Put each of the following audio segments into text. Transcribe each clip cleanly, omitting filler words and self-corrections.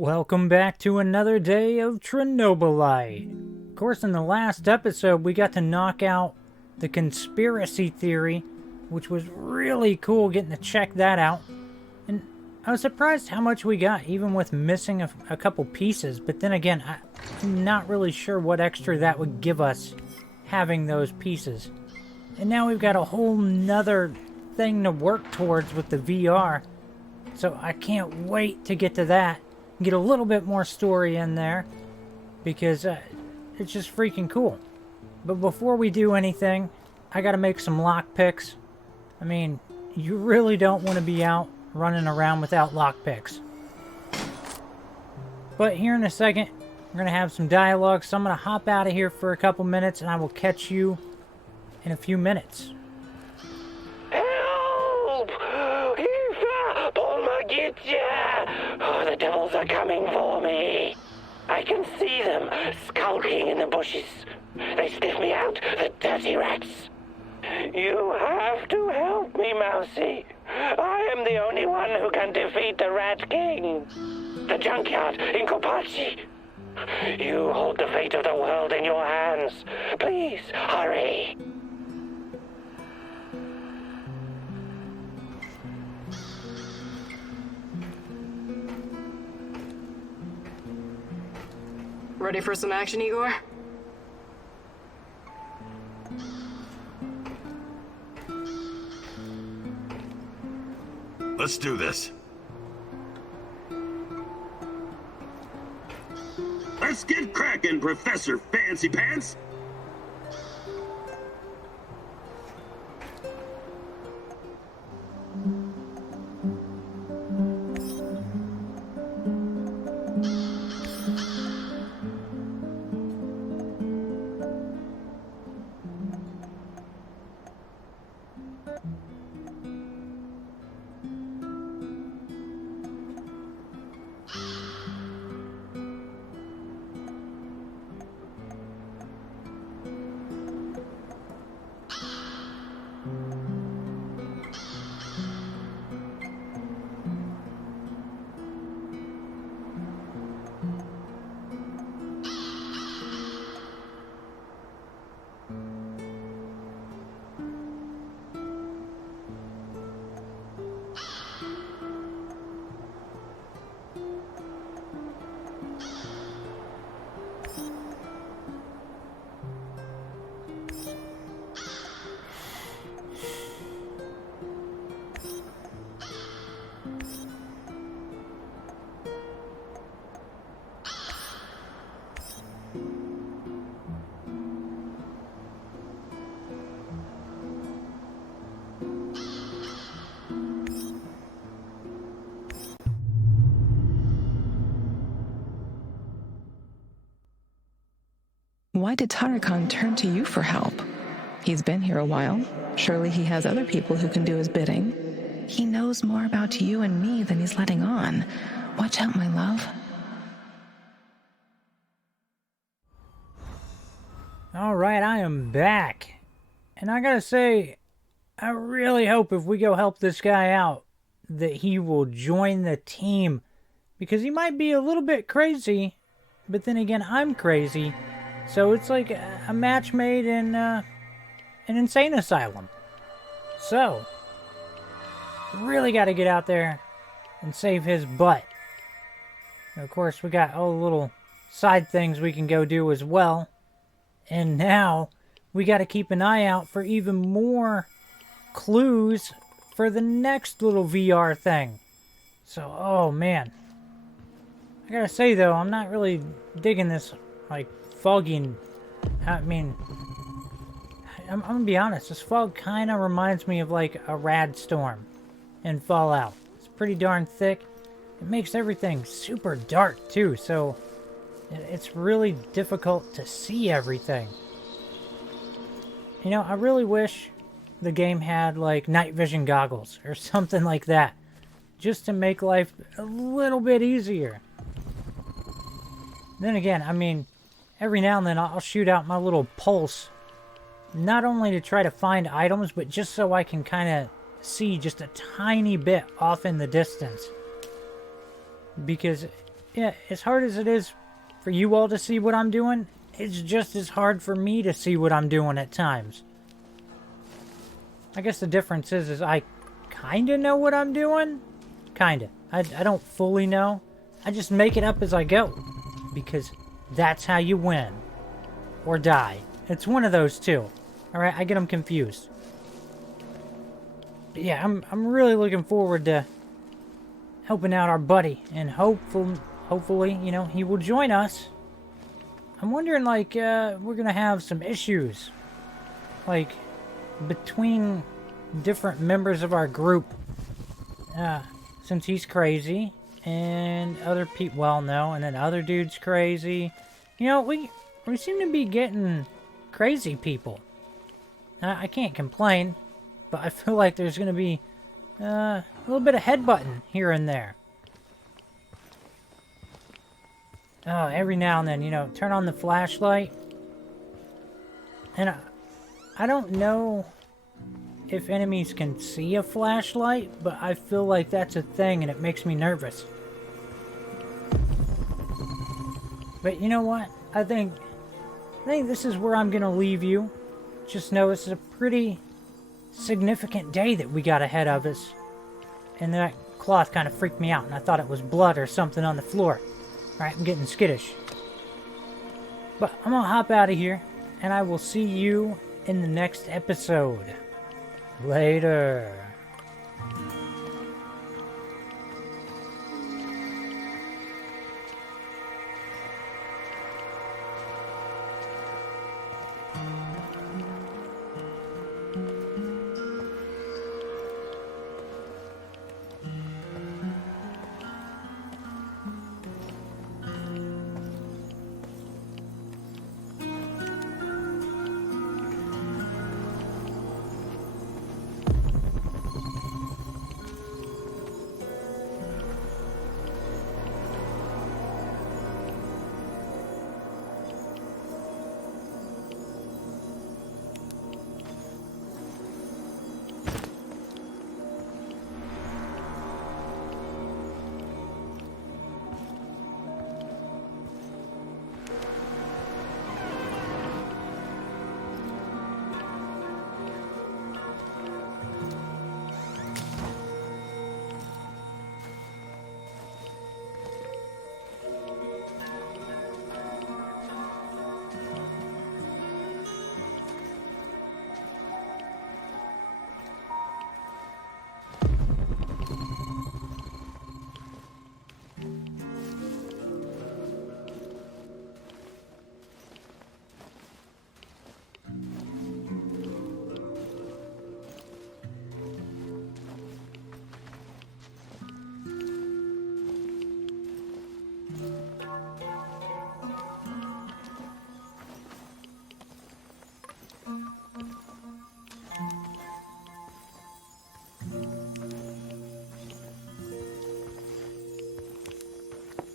Welcome back to another day of Chernobylite. Of course, in the last episode, we got to knock out the conspiracy theory, which was really cool getting to check that out. And I was surprised how much we got, even with missing a couple pieces. But then again, I'm not really sure what extra that would give us having those pieces. And now we've got a whole nother thing to work towards with the VR. So I can't wait to get to that. Get a little bit more story in there. Because it's just freaking cool. But before we do anything, I gotta make some lockpicks. I mean, you really don't want to be out running around without lockpicks. But here in a second, we're gonna have some dialogue. So I'm gonna hop out of here for a couple minutes and I will catch you in a few minutes. Help! Eva! Palma, get ya! Oh, the devils are coming for me. I can see them skulking in the bushes. They sniff me out, the dirty rats. You have to help me, Mousy. I am the only one who can defeat the Rat King. The junkyard in Kopachi. You hold the fate of the world in your hands. Please, hurry. Ready for some action, Igor? Let's do this. Let's get cracking, Professor Fancy Pants! Why did Tarakan turn to you for help? He's been here a while. Surely he has other people who can do his bidding. He knows more about you and me than he's letting on. Watch out, my love. Alright, I am back. And I gotta say, I really hope if we go help this guy out, that he will join the team. Because he might be a little bit crazy, but then again, I'm crazy. So it's like a match made in an insane asylum. So, really got to get out there and save his butt. And of course, we got all the little side things we can go do as well. And now, we got to keep an eye out for even more clues for the next little VR thing. So, oh man. I gotta say though, I'm not really digging this, like, fogging. I mean, I'm gonna be honest, this fog kind of reminds me of like a rad storm in Fallout. It's pretty darn thick. It makes everything super dark too, so it's really difficult to see everything. You know, I really wish the game had like night vision goggles or something like that, just to make life a little bit easier. Then again, I mean, every now and then I'll shoot out my little pulse, not only to try to find items, but just so I can kind of see just a tiny bit off in the distance. Because Yeah, as hard as it is for you all to see what I'm doing, it's just as hard for me to see what I'm doing at times. I guess the difference is I kinda know what I'm doing. Kinda. I don't fully know. I just make it up as I go. Because that's how you win. Or die. It's one of those two. Alright, I get them confused. But yeah, I'm really looking forward to helping out our buddy. And hopefully, you know, he will join us. I'm wondering, like, we're gonna have some issues. Like, between different members of our group. Since he's crazy. And other people, well, no, and then other dude's crazy. You know, we seem to be getting crazy people. I can't complain, but I feel like there's gonna be a little bit of headbutting here and there. Oh, every now and then, you know, turn on the flashlight. And I don't know if enemies can see a flashlight, but I feel like that's a thing and it makes me nervous. But you know what? I think this is where I'm gonna leave you. Just know this is a pretty significant day that we got ahead of us. And that cloth kind of freaked me out and I thought it was blood or something on the floor. Alright, I'm getting skittish. But I'm gonna hop out of here and I will see you in the next episode. Later.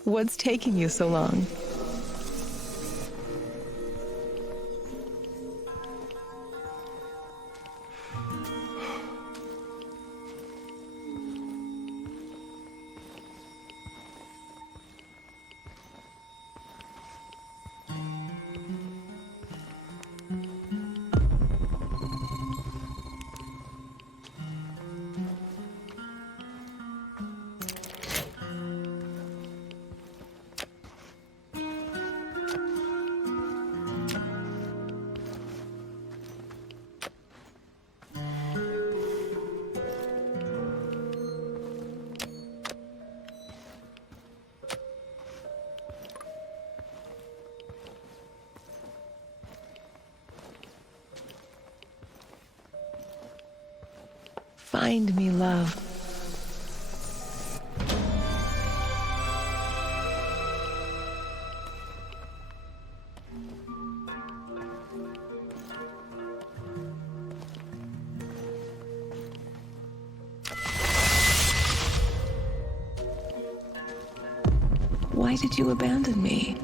What's taking you so long? Find me, love. Why did you abandon me?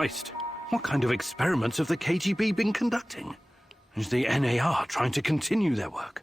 Christ, what kind of experiments have the KGB been conducting? Is the NAR trying to continue their work?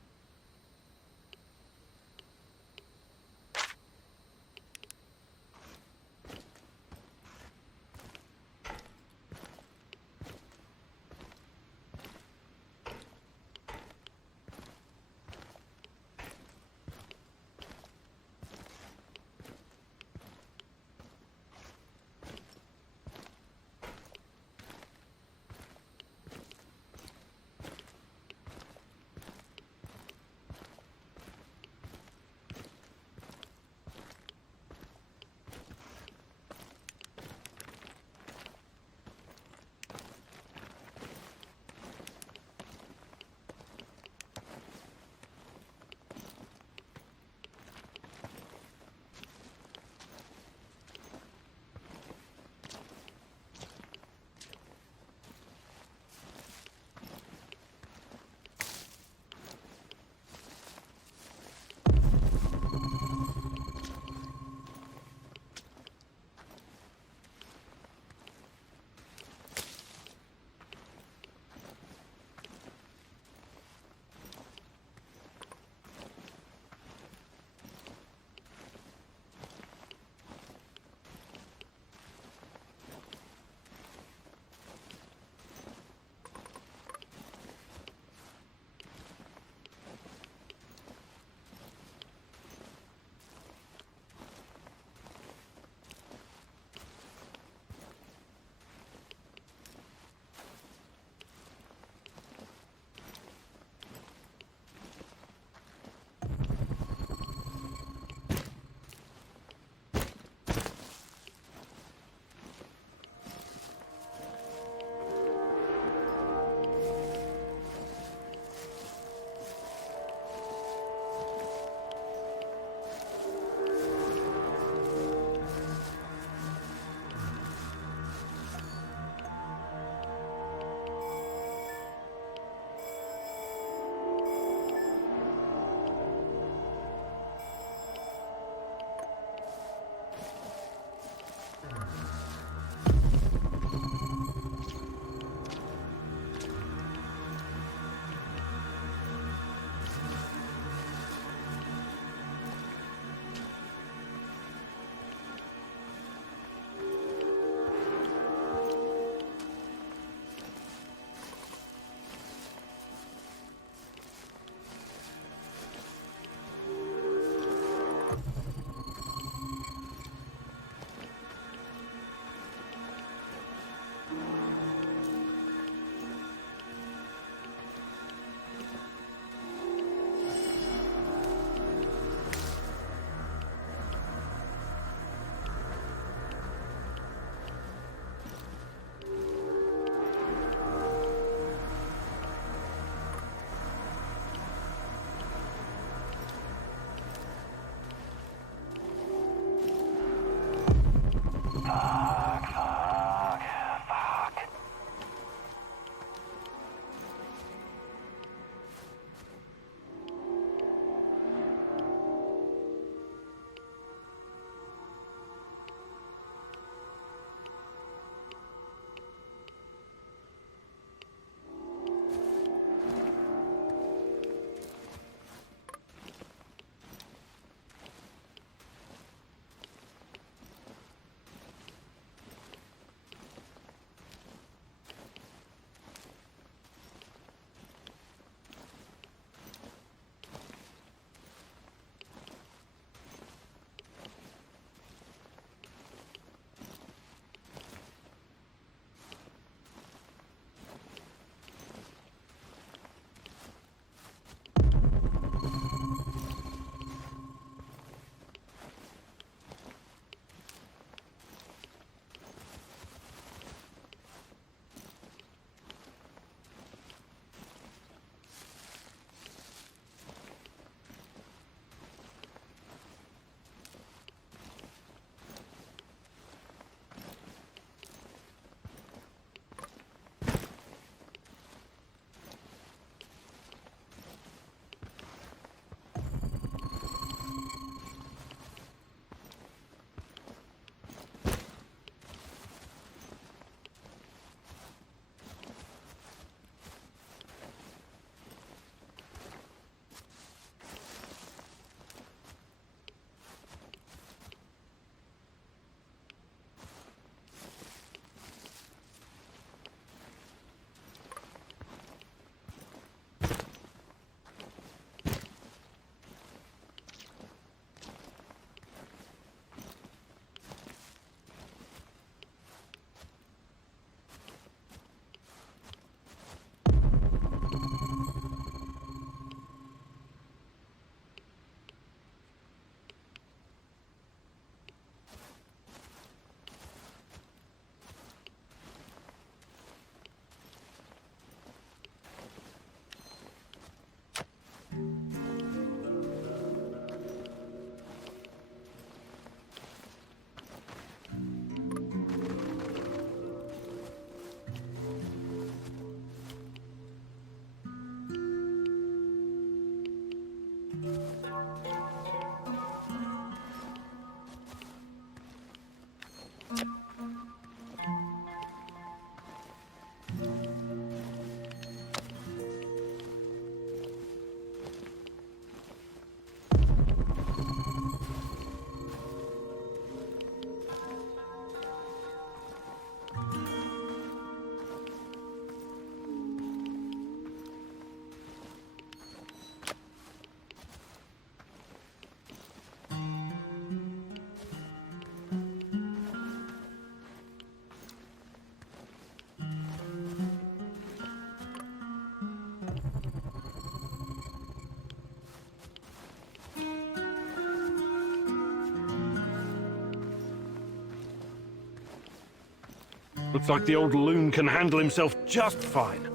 Looks like the old loon can handle himself just fine.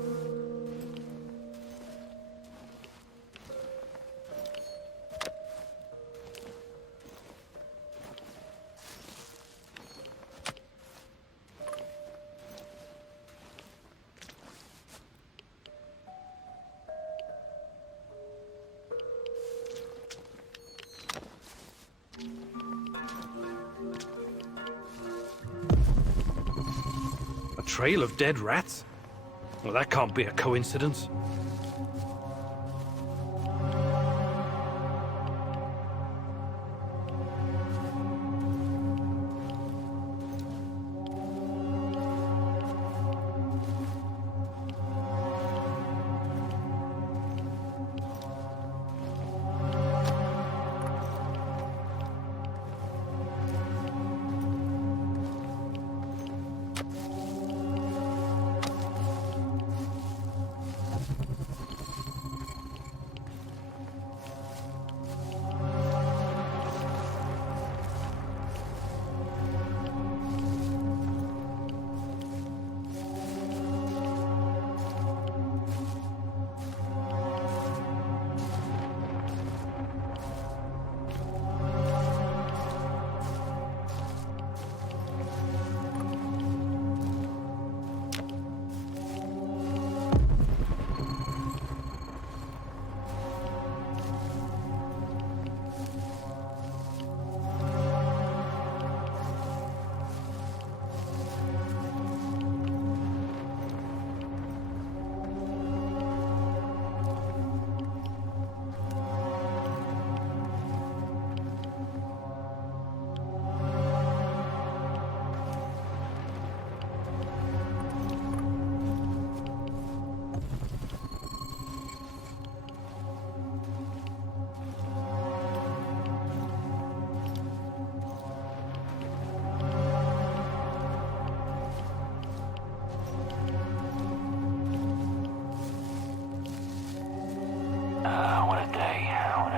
A trail of dead rats? Well, that can't be a coincidence.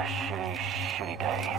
a shitty, shitty day.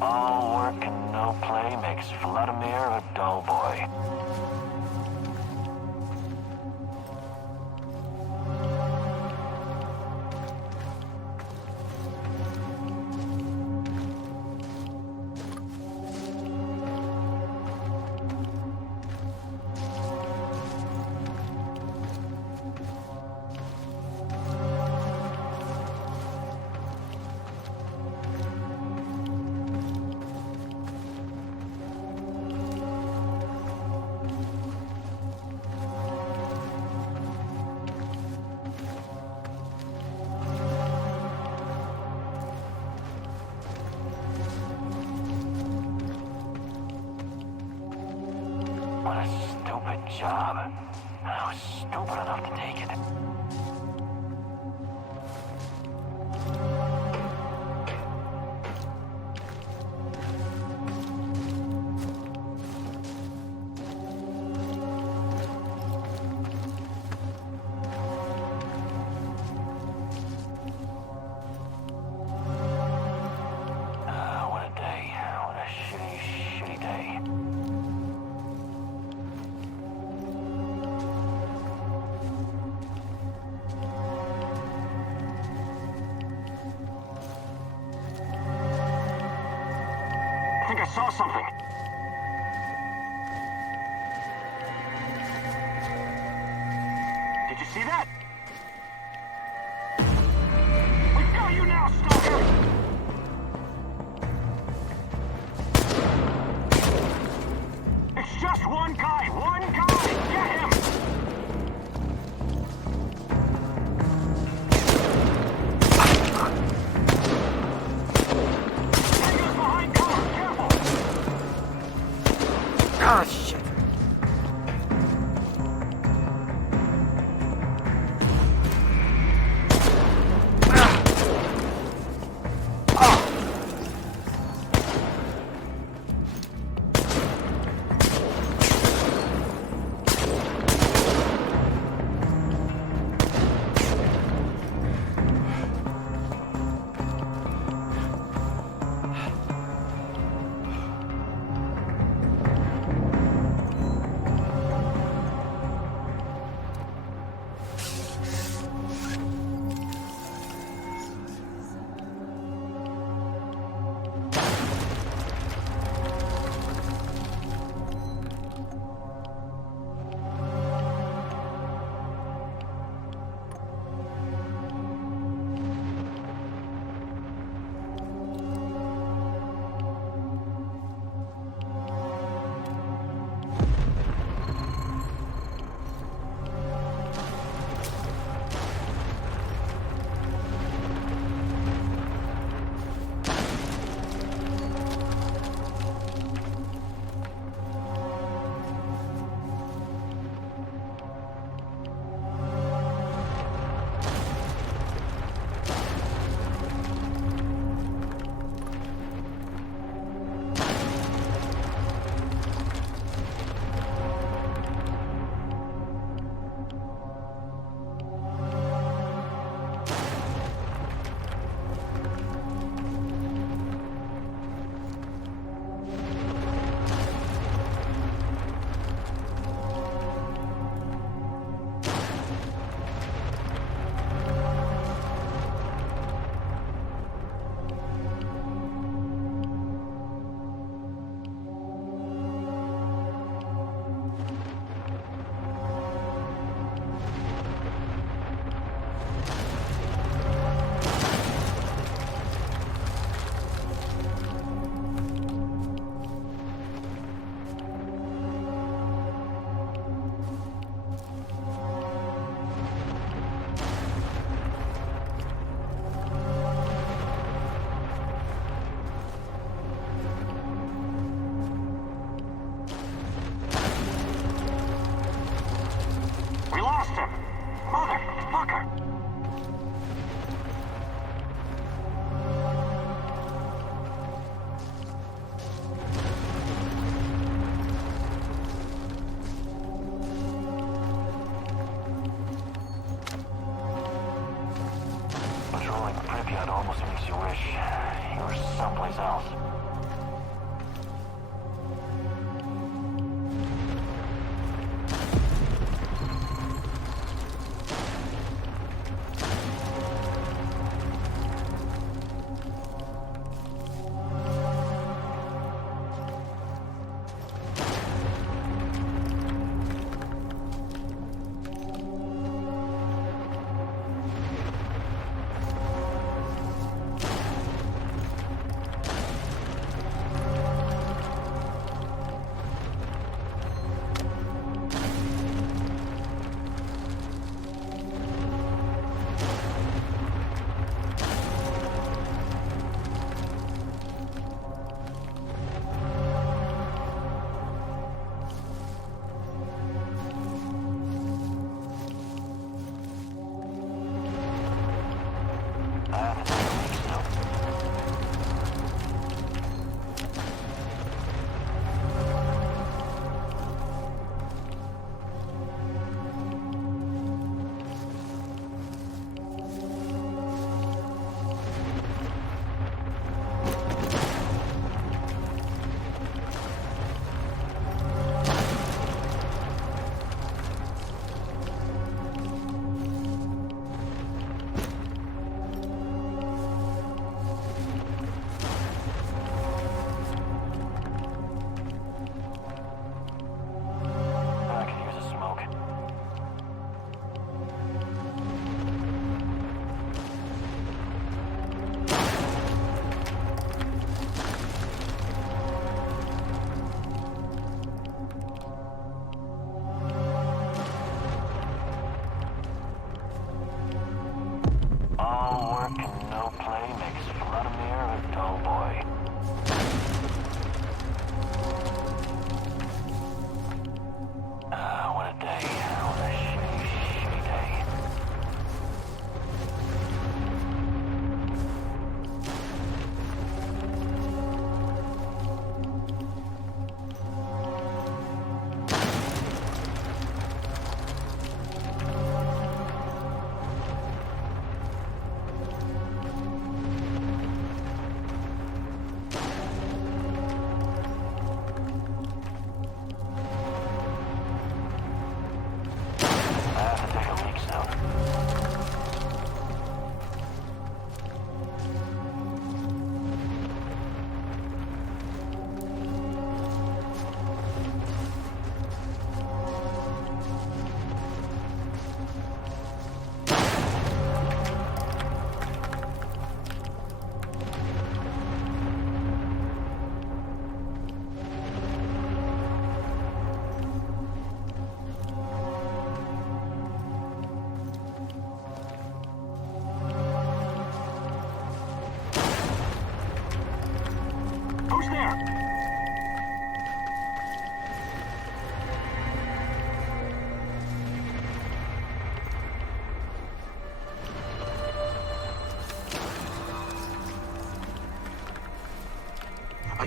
All work and no play makes Vladimir a dull boy. What a stupid job. I was stupid enough to take it. What a day. What a shitty, shitty day. I think I saw something. Did you see that? We've got you now, stalker! It's just one guy! One guy! Get him! Tango's behind cover! Careful! Ah, shit!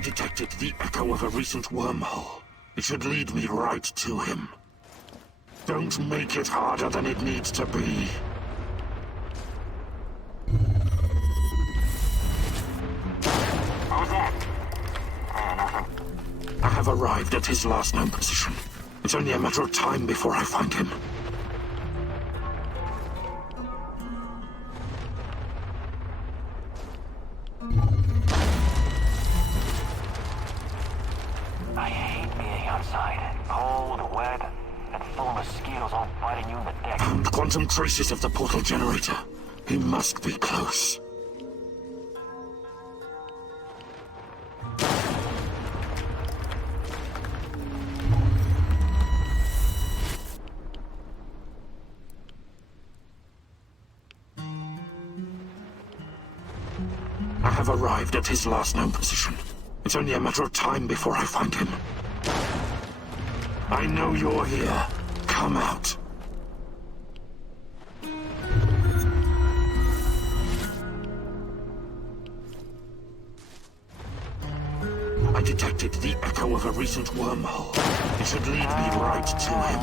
detected the echo of a recent wormhole. It should lead me right to him. Don't make it harder than it needs to be. Who's that? Nothing. I have arrived at his last known position. It's only a matter of time before I find him. I hate being outside. Cold, wet, and full of mosquitoes all biting you in the dick. Found quantum traces of the portal generator. He must be close. I have arrived at his last known position. It's only a matter of time before I find him. I know you're here. Come out. I detected the echo of a recent wormhole. It should lead me right to him.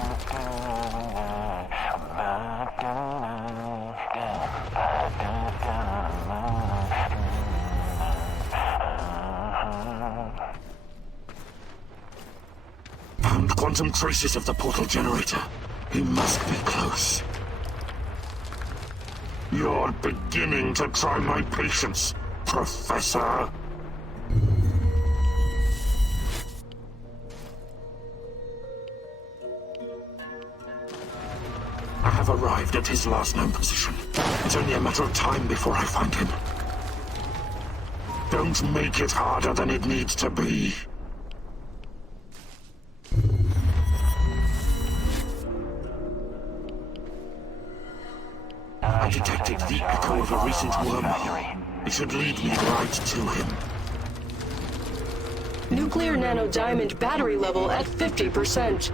Found quantum traces of the portal generator. He must be close. You're beginning to try my patience, Professor. I have arrived at his last known position. It's only a matter of time before I find him. Don't make it harder than it needs to be. I detected the echo of a recent wormhole. It should lead me right to him. Nuclear nanodiamond battery level at 50%.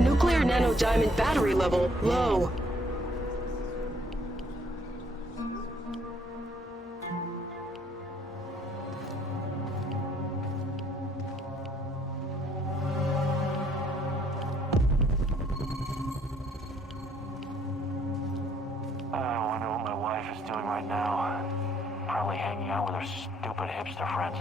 Nuclear nanodiamond battery level low. I wonder what my wife is doing right now. Probably hanging out with her stupid hipster friends.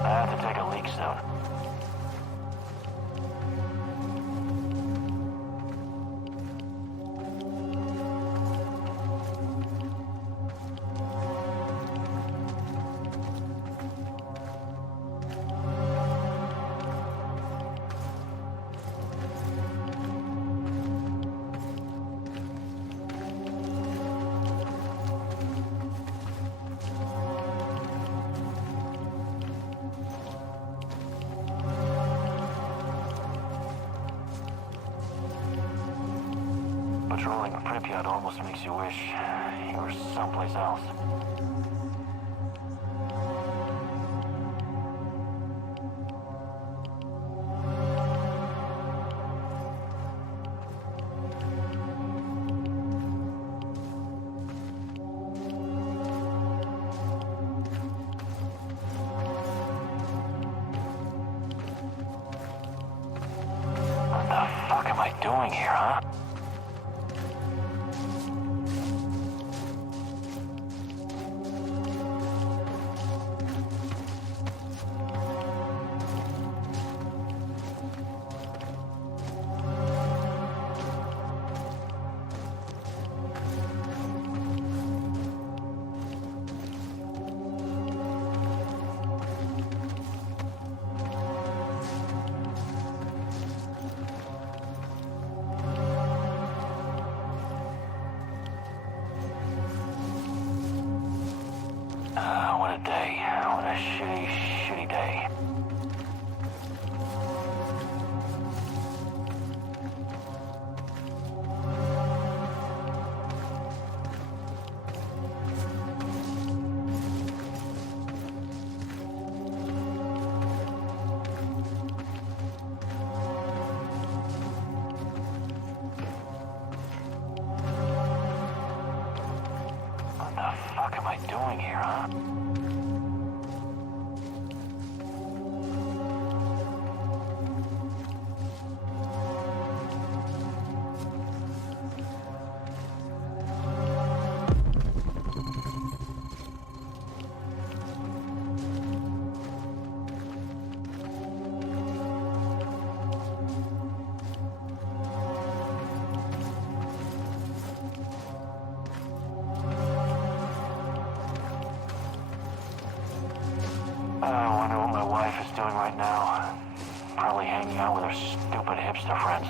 I have to take a leak soon. Patrolling Pripyat almost makes you wish you were someplace else. doing here, huh? What a day. What a shitty, shitty day. What the fuck am I doing here, huh? I wonder what my wife is doing right now. Probably hanging out with her stupid hipster friends.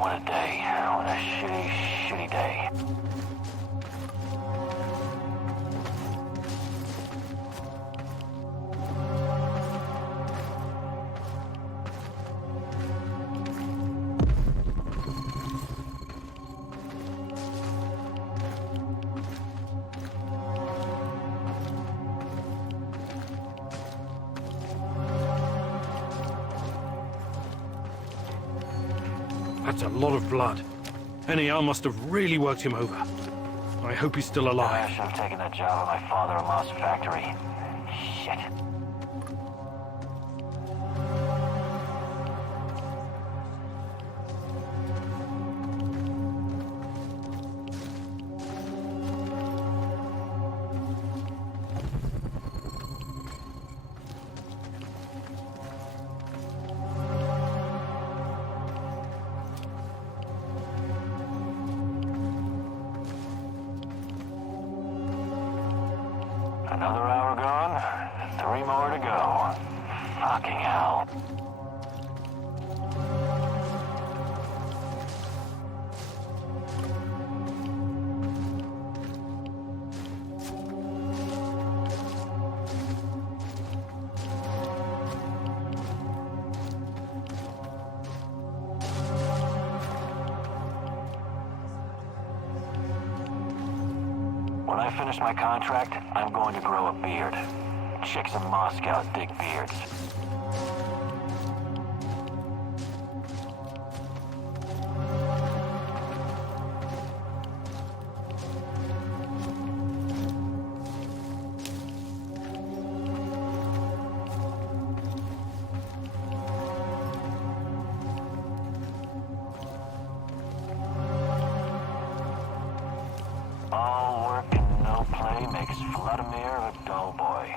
What a day. What a shitty, shitty day. That's a lot of blood. NAR must have really worked him over. I hope he's still I alive. should have taken that job at my father-in-law's factory. Shit. Another hour gone, 3 more to go. Fucking hell. When I finish my contract, I'm going to grow a beard. Chicks in Moscow dig beards. All work and no play makes Vladimir a dull boy.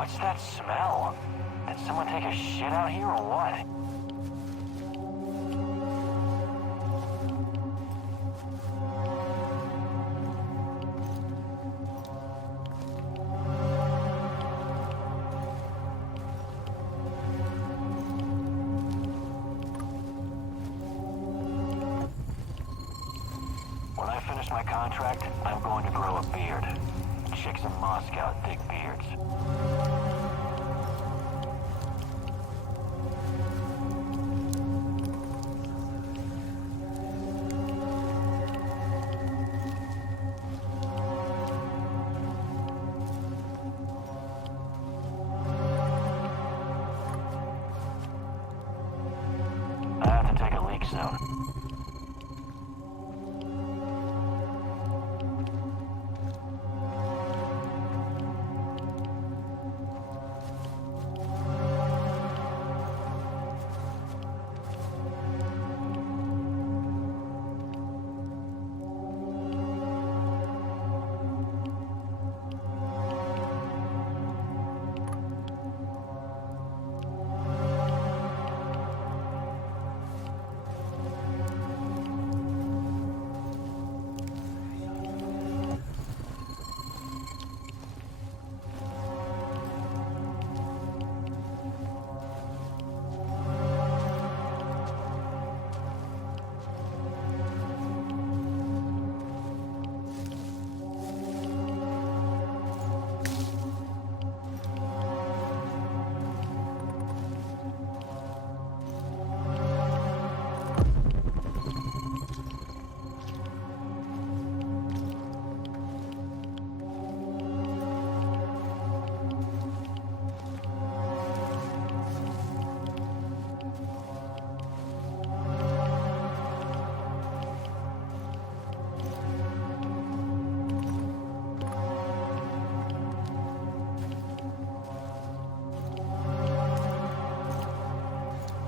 What's that smell? Did someone take a shit out here or what? When I finish my contract, I'm going to grow a beard. Chicks in Moscow dig beards. I have to take a leak soon.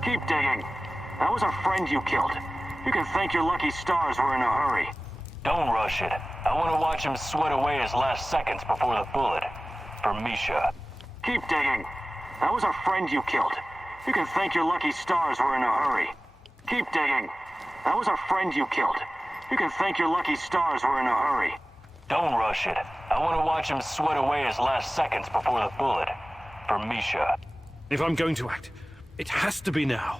Keep digging. That was a friend you killed. You can thank your lucky stars we're in a hurry. Don't rush it. I want to watch him sweat away his last seconds before the bullet. For Misha. Keep digging. That was a friend you killed. You can thank your lucky stars we're in a hurry. Keep digging. That was a friend you killed. You can thank your lucky stars we're in a hurry. Don't rush it. I want to watch him sweat away his last seconds before the bullet. For Misha. If I'm going to act, it has to be now.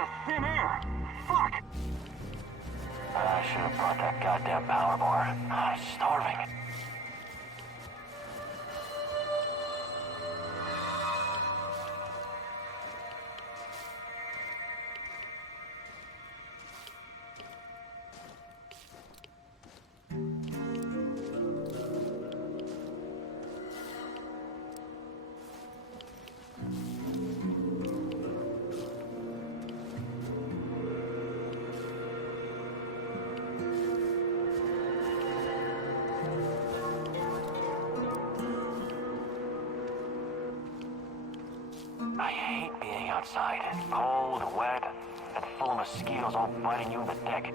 into thin air. Fuck! I should have brought that goddamn power bar. I'm starving. I hate being outside. It's cold, wet, and full of mosquitoes all biting you in the dick.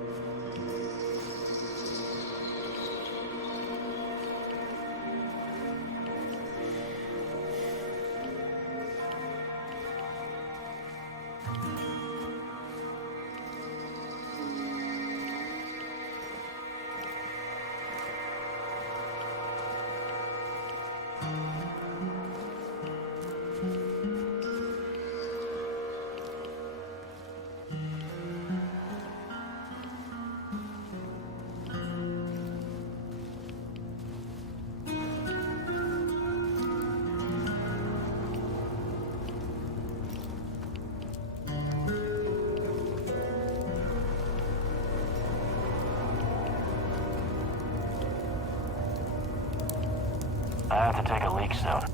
I have to take a leak soon.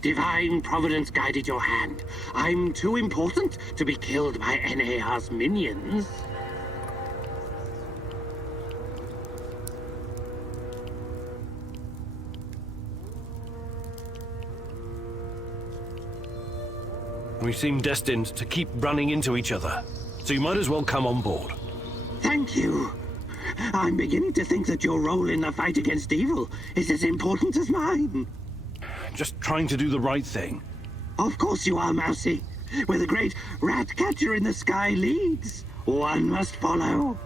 Divine Providence guided your hand. I'm too important to be killed by NAR's minions. We seem destined to keep running into each other, so you might as well come on board. Thank you. I'm beginning to think that your role in the fight against evil is as important as mine. Just trying to do the right thing. Of course you are, Mousy. Where the great rat catcher in the sky leads, one must follow.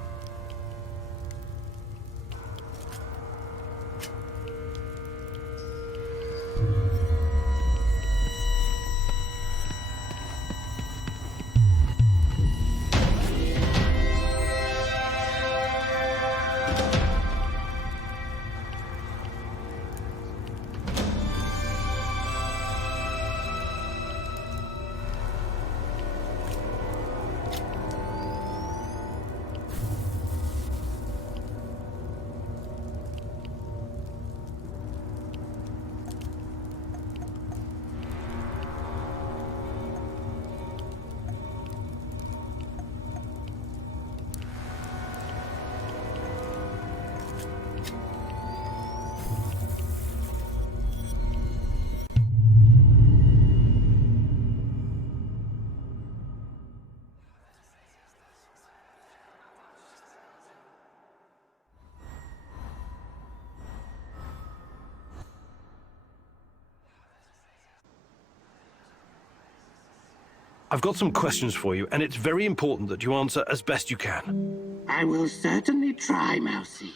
I've got some questions for you, and it's very important that you answer as best you can. I will certainly try, Mousy.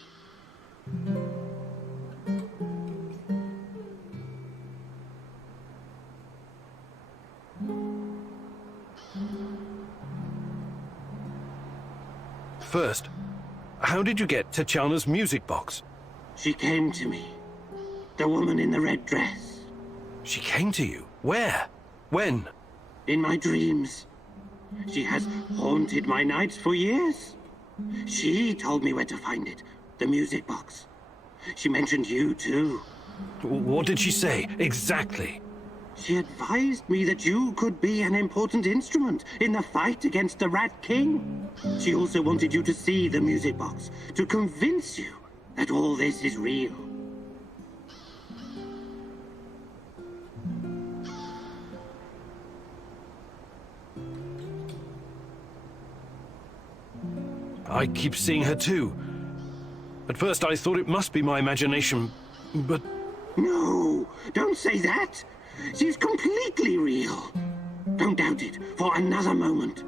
First, how did you get Tatiana's music box? She came to me. The woman in the red dress. She came to you? Where? When? In my dreams. She has haunted my nights for years. She told me where to find it. The music box. She mentioned you, too. What did she say, exactly? She advised me that you could be an important instrument in the fight against the Rat King. She also wanted you to see the music box, to convince you that all this is real. I keep seeing her too. At first I thought it must be my imagination, but... No, don't say that. She's completely real. Don't doubt it for another moment.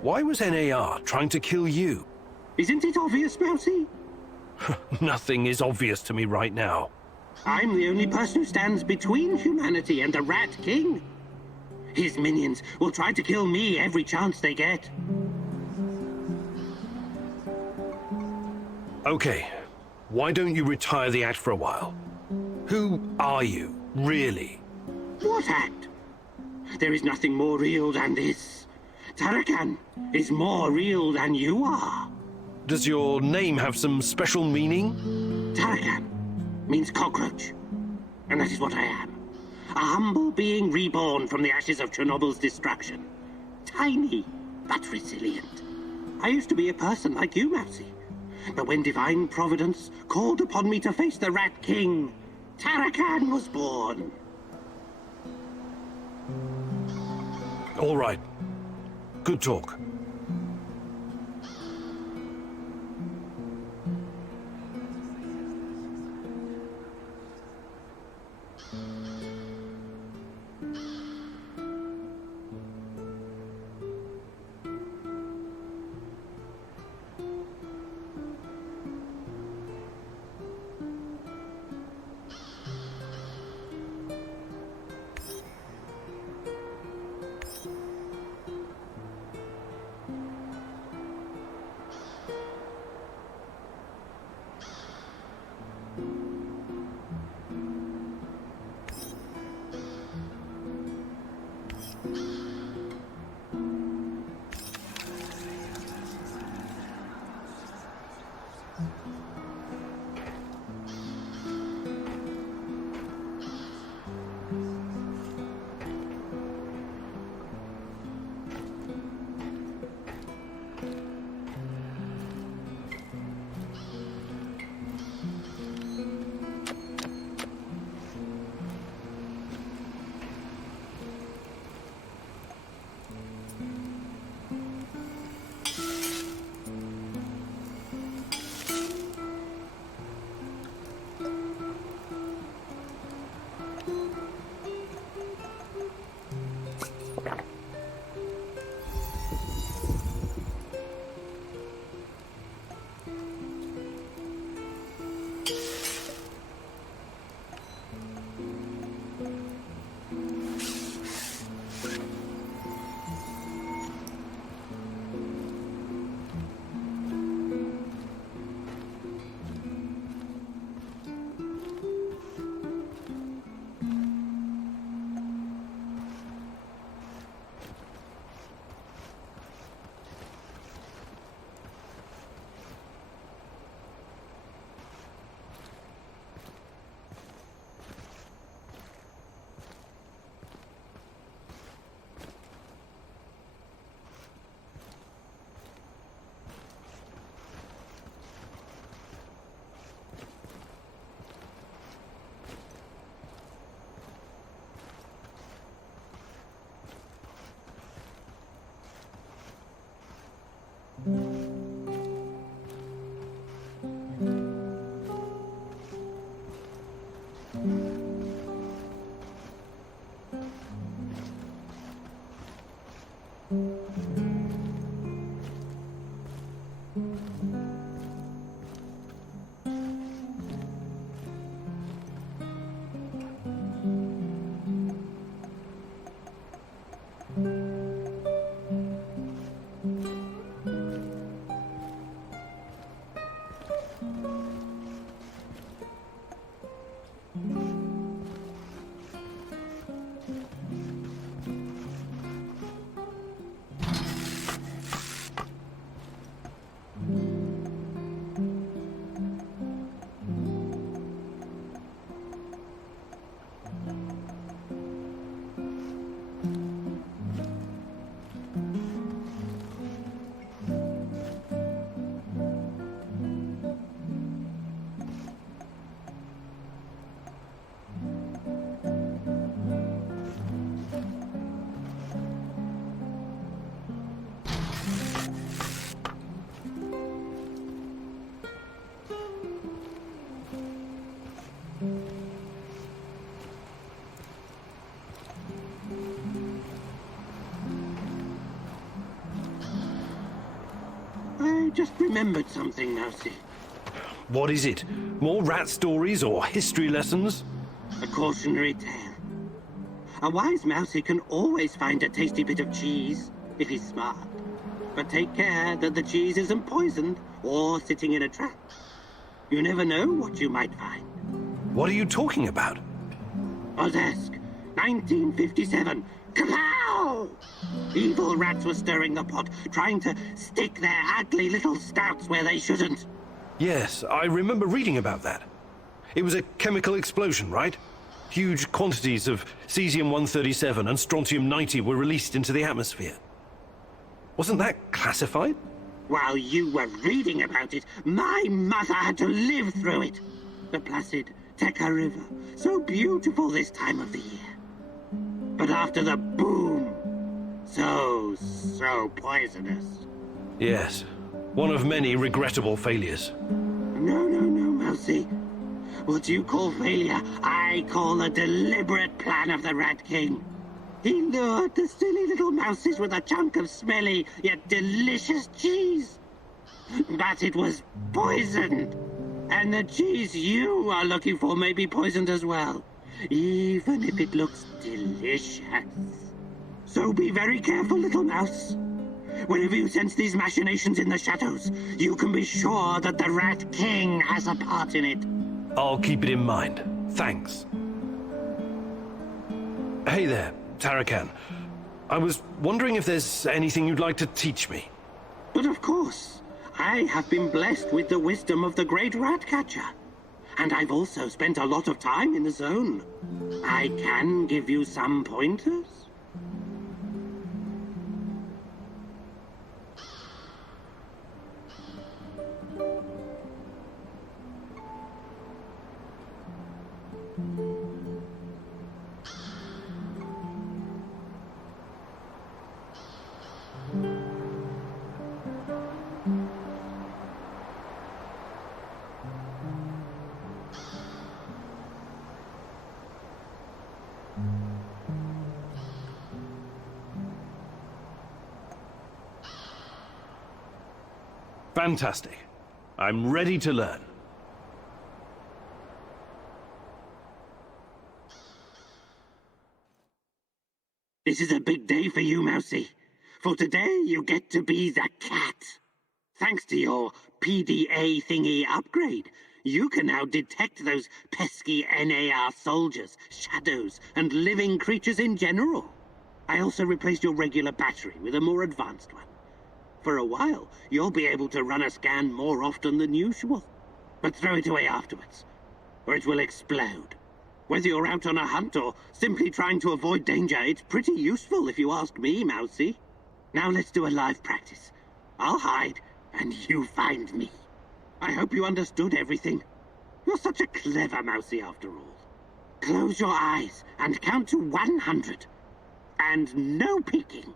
Why was NAR trying to kill you? Isn't it obvious, Mousy? Nothing is obvious to me right now. I'm the only person who stands between humanity and the Rat King. His minions will try to kill me every chance they get. Okay, why don't you retire the act for a while? Who are you, really? What act? There is nothing more real than this. Tarakan is more real than you are. Does your name have some special meaning? Tarakan means cockroach. And that is what I am. A humble being reborn from the ashes of Chernobyl's destruction. Tiny, but resilient. I used to be a person like you, Mousy. But when divine providence called upon me to face the Rat King, Tarakan was born. All right. Good talk. just remembered something, Mousy. What is it? More rat stories or history lessons? A cautionary tale. A wise mousey can always find a tasty bit of cheese, if he's smart. But take care that the cheese isn't poisoned or sitting in a trap. You never know what you might find. What are you talking about? Odesk, 1957. Kapow! Evil rats were stirring the pot, trying to stick their ugly little snouts where they shouldn't. Yes, I remember reading about that. It was a chemical explosion, right? Huge quantities of cesium-137 and strontium-90 were released into the atmosphere. Wasn't that classified? While you were reading about it, my mother had to live through it. The placid Tekka River, so beautiful this time of the year. But after the boom, so poisonous. Yes, one of many regrettable failures. No, Mousy. What you call failure, I call a deliberate plan of the Rat King. He lured the silly little mouses with a chunk of smelly yet delicious cheese. But it was poisoned. And the cheese you are looking for may be poisoned as well, even if it looks delicious. So be very careful, little mouse. Whenever you sense these machinations in the shadows, you can be sure that the Rat King has a part in it. I'll keep it in mind. Thanks. Hey there, Tarakan. I was wondering if there's anything you'd like to teach me. But of course, I have been blessed with the wisdom of the great rat catcher. And I've also spent a lot of time in the zone. I can give you some pointers. Fantastic. I'm ready to learn. This is a big day for you, Mousy. For today, you get to be the cat. Thanks to your PDA thingy upgrade, you can now detect those pesky NAR soldiers, shadows, and living creatures in general. I also replaced your regular battery with a more advanced one. For a while, you'll be able to run a scan more often than usual. But throw it away afterwards, or it will explode. Whether you're out on a hunt or simply trying to avoid danger, it's pretty useful if you ask me, Mousy. Now let's do a live practice. I'll hide, and you find me. I hope you understood everything. You're such a clever Mousy after all. Close your eyes and count to 100. And no peeking.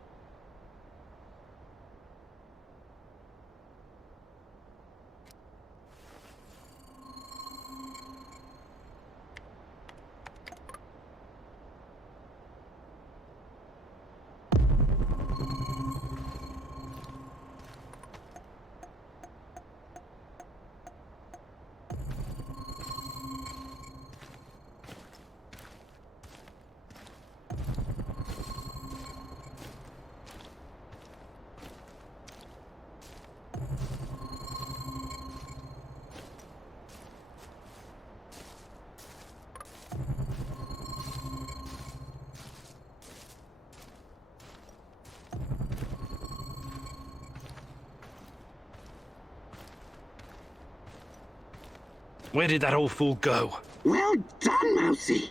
Where did that old fool go? Well done, Mousy.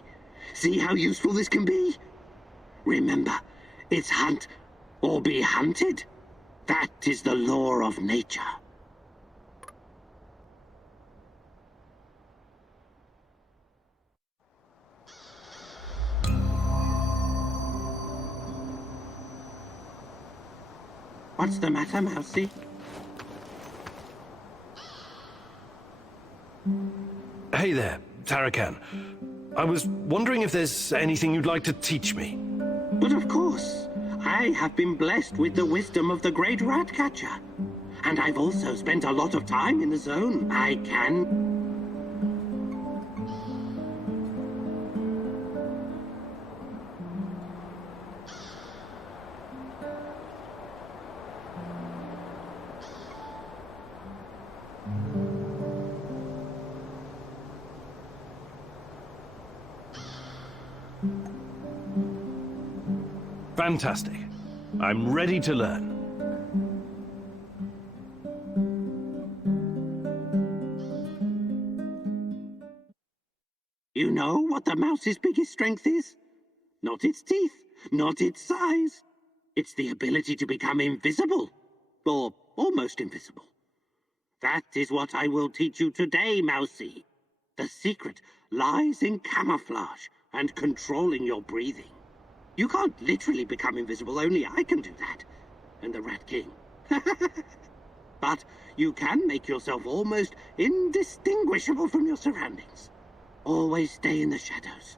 See how useful this can be? Remember, it's hunt or be hunted. That is the law of nature. What's the matter, Mousy? Hey there, Tarakan. I was wondering if there's anything you'd like to teach me. But of course, I have been blessed with the wisdom of the great rat catcher. And I've also spent a lot of time in the zone. I can... Fantastic. I'm ready to learn. You know what the mouse's biggest strength is? Not its teeth, not its size. It's the ability to become invisible. Or almost invisible. That is what I will teach you today, Mousy. The secret lies in camouflage and controlling your breathing. You can't literally become invisible, only I can do that. And the Rat King. But you can make yourself almost indistinguishable from your surroundings. Always stay in the shadows.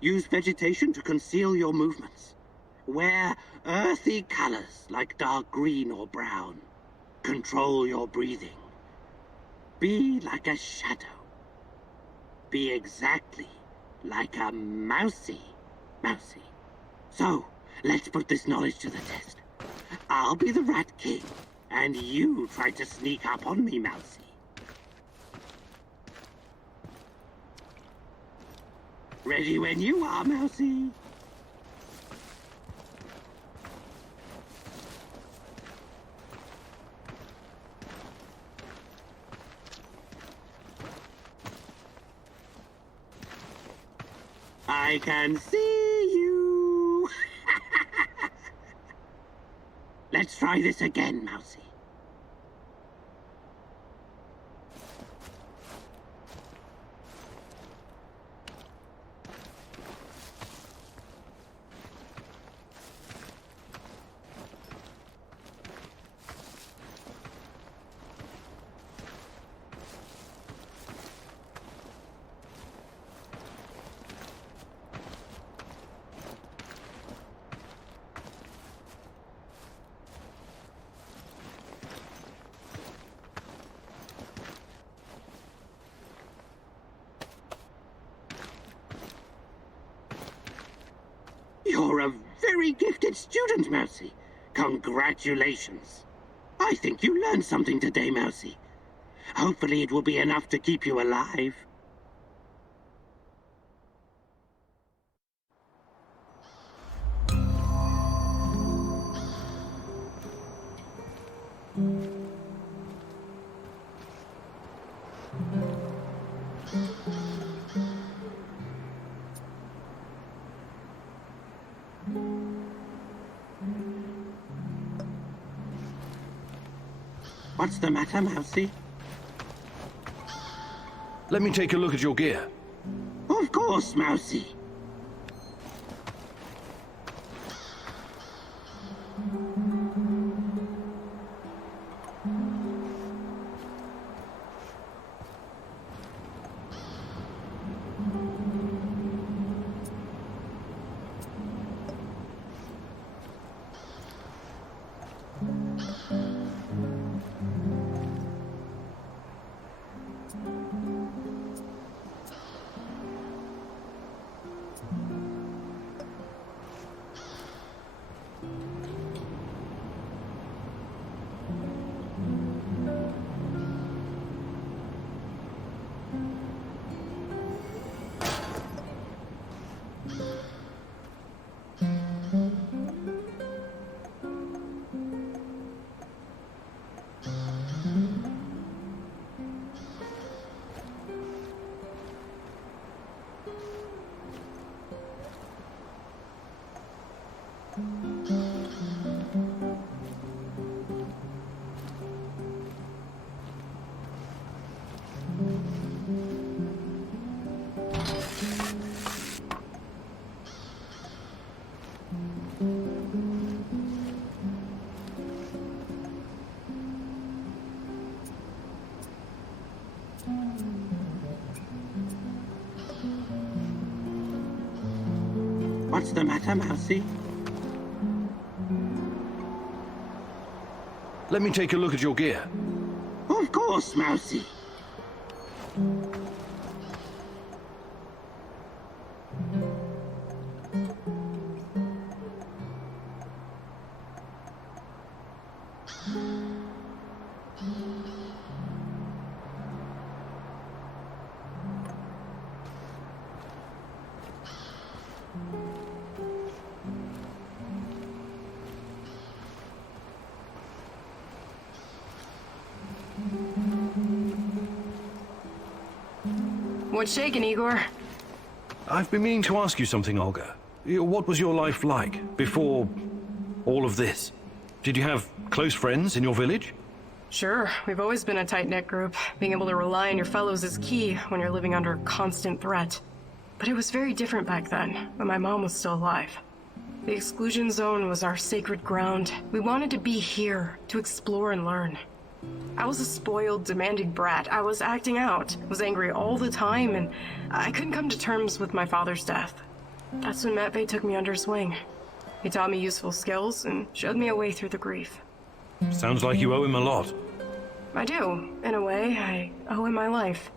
Use vegetation to conceal your movements. Wear earthy colors like dark green or brown. Control your breathing. Be like a shadow. Be exactly like a mousy. So, let's put this knowledge to the test. I'll be the Rat King, and you try to sneak up on me, Mousy. Ready when you are, Mousy. I can see you. Let's try this again, Mousy. You're a very gifted student, Mousy. Congratulations. I think you learned something today, Mousy. Hopefully it will be enough to keep you alive. What's the matter, Mousy? Let me take a look at your gear. Of course, Mousy. What's the matter, Mousy? Let me take a look at your gear. Of course, Mousy. What's shaking, Igor? I've been meaning to ask you something, Olga. What was your life like before all of this? Did you have close friends in your village? Sure, we've always been a tight-knit group. Being able to rely on your fellows is key when you're living under constant threat. But it was very different back then, when my mom was still alive. The exclusion zone was our sacred ground. We wanted to be here, to explore and learn. I was a spoiled, demanding brat. I was acting out, was angry all the time, and I couldn't come to terms with my father's death. That's when Matvey took me under his wing. He taught me useful skills and showed me a way through the grief. Sounds like you owe him a lot. I do. In a way, I owe him my life.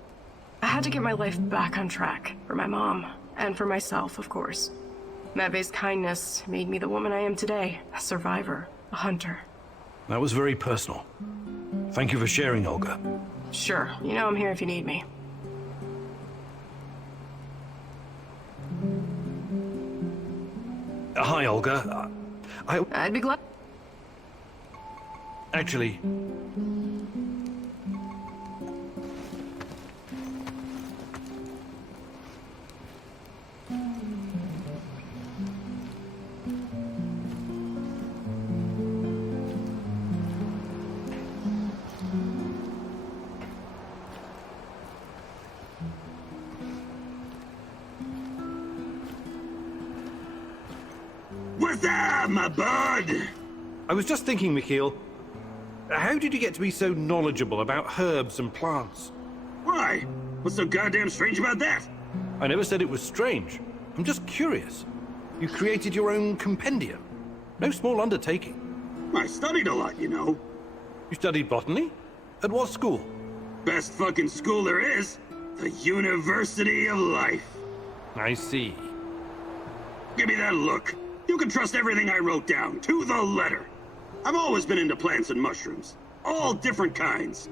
I had to get my life back on track, for my mom, and for myself, of course. Matvey's kindness made me the woman I am today, a survivor, a hunter. That was very personal. Thank you for sharing, Olga. Sure, you know I'm here if you need me. Hi, Olga. I'd be glad. Actually... What's up, my bud? I was just thinking, Mikhail, how did you get to be so knowledgeable about herbs and plants? Why? What's so goddamn strange about that? I never said it was strange. I'm just curious. You created your own compendium. No small undertaking. I studied a lot, you know. You studied botany? At what school? Best fucking school there is. The University of Life. I see. Give me that look. You can trust everything I wrote down, to the letter. I've always been into plants and mushrooms. All different kinds.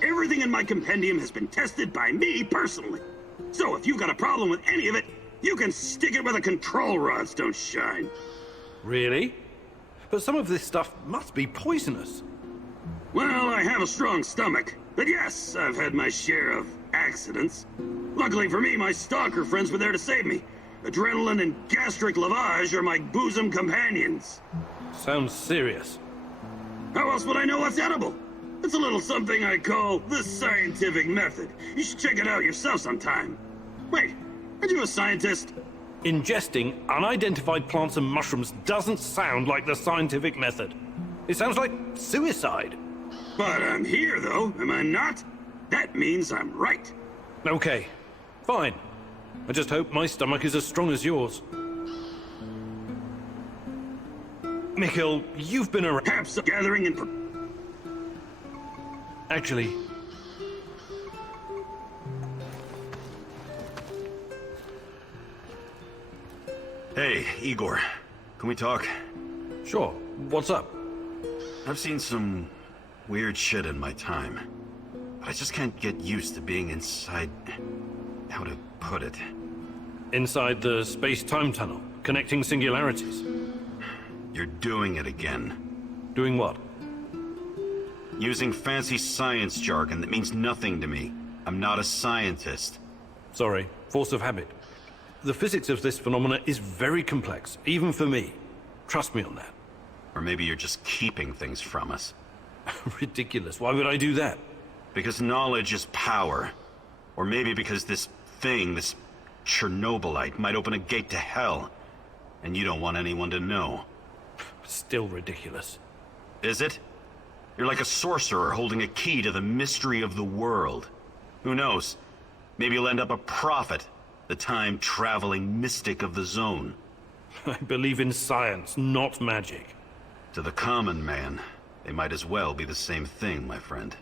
Everything in my compendium has been tested by me personally. So if you've got a problem with any of it, you can stick it where the control rods don't shine. Really? But some of this stuff must be poisonous. Well, I have a strong stomach. But yes, I've had my share of accidents. Luckily for me, my stalker friends were there to save me. Adrenaline and gastric lavage are my bosom companions. Sounds serious. How else would I know what's edible? It's a little something I call the scientific method. You should check it out yourself sometime. Wait, aren't you a scientist? Ingesting unidentified plants and mushrooms doesn't sound like the scientific method. It sounds like suicide. But I'm here, though, am I not? That means I'm right. Okay, fine. I just hope my stomach is as strong as yours. Mikhail, you've been around. Perhaps a gathering and... Actually... Hey, Igor. Can we talk? Sure. What's up? I've seen some weird shit in my time. But I just can't get used to being inside... How to put it? Inside the space-time tunnel, connecting singularities. You're doing it again. Doing what? Using fancy science jargon that means nothing to me. I'm not a scientist. Sorry, force of habit. The physics of this phenomena is very complex, even for me. Trust me on that. Or maybe you're just keeping things from us. Ridiculous. Why would I do that? Because knowledge is power. Or maybe because this thing, this Chernobylite, might open a gate to hell. And you don't want anyone to know. Still ridiculous. Is it? You're like a sorcerer holding a key to the mystery of the world. Who knows? Maybe you'll end up a prophet, the time-traveling mystic of the zone. I believe in science, not magic. To the common man, They might as well be the same thing, my friend.